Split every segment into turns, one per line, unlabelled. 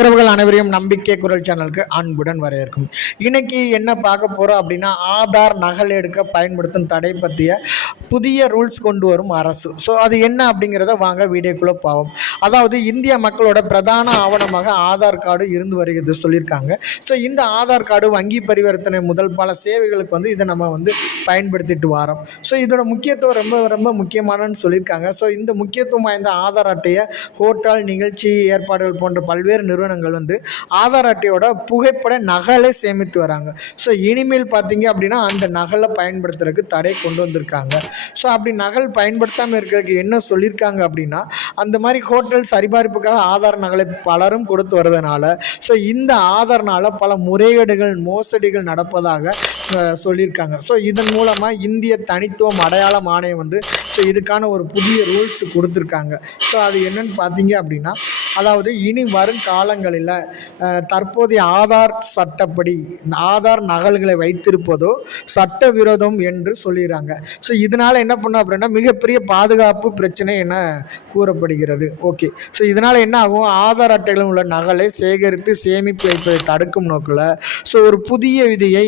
உறவுகள் அனைவரையும் நம்பிக்கை குரல் சேனலுக்கு அன்புடன் வரவேற்கும். இன்னைக்கு என்ன பார்க்க போகிறோம் அப்படின்னா ஆதார் நகல் எடுக்க பயன்படுத்தும் தடை பற்றிய புதிய ரூல்ஸ் கொண்டு வரும் அரசு. ஸோ அது என்ன அப்படிங்கிறத வாங்க வீடியோக்குள்ளே பாவம். அதாவது இந்திய மக்களோட பிரதான ஆவணமாக ஆதார் கார்டு இருந்து வருகிறது சொல்லியிருக்காங்க. ஸோ இந்த ஆதார் கார்டு வங்கி பரிவர்த்தனை முதல் பல சேவைகளுக்கு வந்து இதை நம்ம வந்து பயன்படுத்திட்டு வரோம். ஸோ இதோட முக்கியத்துவம் ரொம்ப ரொம்ப முக்கியமானன்னு சொல்லியிருக்காங்க. ஸோ இந்த முக்கியத்துவம் வாய்ந்த ஆதார் அட்டையை ஹோட்டல் நிகழ்ச்சி ஏற்பாடுகள் போன்ற பல்வேறு நிறுவனங்கள் வந்து ஆதார் அட்டையோட புகைப்பட நகலை சேமித்து வராங்க. ஸோ இனிமேல் பார்த்தீங்க அப்படின்னா அந்த நகலை பயன்படுத்துறதுக்கு தடை கொண்டு வந்திருக்காங்க. ஸோ அப்படி நகல் பயன்படுத்தாமல் இருக்கிறதுக்கு என்ன சொல்லியிருக்காங்க அப்படின்னா அந்த மாதிரி ஹோட்டல் சரிபார்ப்புக்காக ஆதார் நகலை பலரும் கொடுத்து வரதுனால ஸோ இந்த ஆதார்னால பல முறைகேடுகள் மோசடிகள் நடப்பதாக சொல்லியிருக்காங்க. ஸோ இதன் மூலமாக இந்திய தனித்துவம் அடையாளம் ஆணையம் வந்து ஸோ இதுக்கான ஒரு புதிய ரூல்ஸ் கொடுத்துருக்காங்க. ஸோ அது என்னன்னு பார்த்தீங்க அப்படின்னா அதாவது இனி வரும் காலங்களில் தற்போதைய ஆதார் சட்டப்படி ஆதார் நகல்களை வைத்திருப்பதோ சட்டவிரோதம் என்று சொல்லிடுறாங்க. ஸோ இதனால் என்ன பண்ணும் அப்படின்னா மிகப்பெரிய பாதுகாப்பு பிரச்சனை என கூறப்படுகிறது. ஓகே ஸோ இதனால் என்ன ஆகும்? ஆதார் அட்டைகளில் உள்ள நகலை சேகரித்து சேமிப்பு வைப்பதை தடுக்கும் நோக்கில் ஸோ ஒரு புதிய விதியை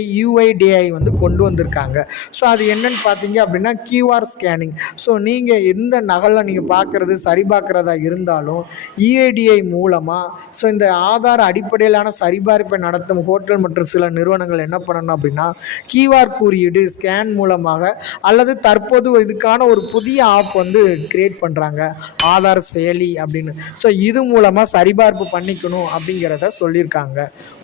ஏஐ வந்து கொண்டு வந்திருக்காங்க. ஸோ அது என்னன்னு பார்த்தீங்க அப்படின்னா கியூஆர் ஸ்கேனிங் ஸோ நீங்கள் எந்த நகலை நீங்கள் பார்க்குறது சரி பார்க்குறதா இருந்தாலும் இஏடிஐ மூலமாக ஸோ இந்த ஆதார் அடிப்படையிலான சரிபார்ப்பை நடத்தும் ஹோட்டல் மற்றும் சில நிறுவனங்கள் என்ன பண்ணணும் அப்படின்னா கியூஆர் குறியீடு ஸ்கேன் மூலமாக அல்லது தற்போது இதுக்கான ஒரு புதிய ஆப் வந்து கிரியேட் பண்ணுறாங்க ஆதார் செயலி அப்படின்னு. ஸோ இது மூலமாக சரிபார்ப்பு பண்ணிக்கணும் அப்படிங்கிறத சொல்லியிருக்காங்க.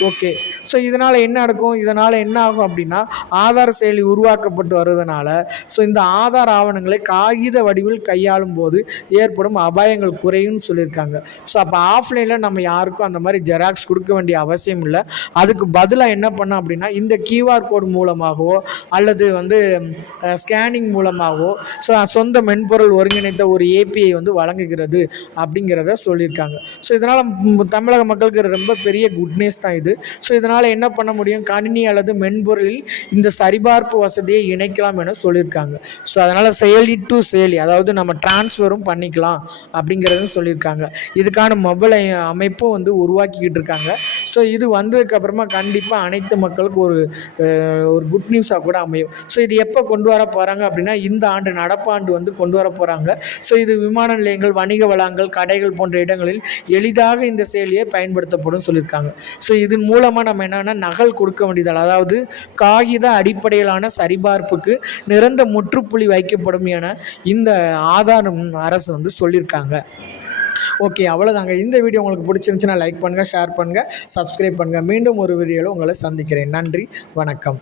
ஓகே ஸோ இதனால் என்ன நடக்கும்? இதனால் என்ன ஆகும் அப்படின்னா ஆதார் செயலி உருவாக்கப்பட்டு வருவதனால ஸோ இந்த ஆதார் ஆவணங்களை காகித வடிவில் கையாளும் போது ஏற்படும் அபாயங்கள் குறையும்னு சொல்லியிருக்காங்க. ஸோ அப்போ ஆஃப்லைனில் நம்ம யாருக்கும் அந்த மாதிரி ஜெராக்ஸ் கொடுக்க வேண்டிய அவசியம் இல்லை. அதுக்கு பதிலாக என்ன பண்ணோம் அப்படின்னா இந்த கியூஆர் கோடு மூலமாகவோ அல்லது வந்து ஸ்கேனிங் மூலமாகவோ ஸோ சொந்த மென்பொருள் ஒருங்கிணைத்த ஒரு ஏபிஐ வந்து வழங்குகிறது அப்படிங்கிறத சொல்லியிருக்காங்க. ஸோ இதனால் தமிழக மக்களுக்கு ரொம்ப பெரிய குட்னஸ் தான் இது. ஸோ இதனால் என்ன பண்ண முடியும்? கணினி அல்லது மென்பொருளில் இந்த சரிபார்ப்பு வசதியை இணைக்கலாம் என சொல்லியிருக்காங்க. ஸோ அதனால் செயலி டு செயலி அதாவது நம்ம டிரான்ஸ்ஃபரும் பண்ணிக்கலாம் அப்படிங்கிறதும் சொல்லியிருக்காங்க. இதுக்கான மொபைல் அமைப்பும் வந்து உருவாக்கிக்கிட்டு இருக்காங்க. ஸோ இது வந்ததுக்கப்புறமா கண்டிப்பாக அனைத்து மக்களுக்கும் ஒரு ஒரு குட் நியூஸாக கூட அமையும். ஸோ இது எப்போ கொண்டு வர போகிறாங்க அப்படின்னா இந்த ஆண்டு நடப்பாண்டு வந்து கொண்டு வர போகிறாங்க ஸோ இது விமான நிலையங்கள் வணிக வளங்கள் கடைகள் போன்ற இடங்களில் எளிதாக இந்த செயலியை பயன்படுத்தப்படும் சொல்லியிருக்காங்க. ஸோ இதன் மூலமாக நம்ம என்னென்னா நகல் கொடுக்க வேண்டியதால் அதாவது காகித அடிப்படையிலான சரிபார்ப்புக்கு நிரந்த முற்றுப்புள்ளி வைக்கப்படும் என இந்த ஆதாரம் அரசு வந்து சொல்லியிருக்காங்க. ஓகே அவ்வளோதாங்க இந்த வீடியோ உங்களுக்கு பிடிச்சிருந்துச்சுன்னா லைக் பண்ணுங்கள் ஷேர் பண்ணுங்கள் சப்ஸ்கிரைப் பண்ணுங்கள் மீண்டும் ஒரு வீடியோவில் உங்களை சந்திக்கிறேன். நன்றி வணக்கம்.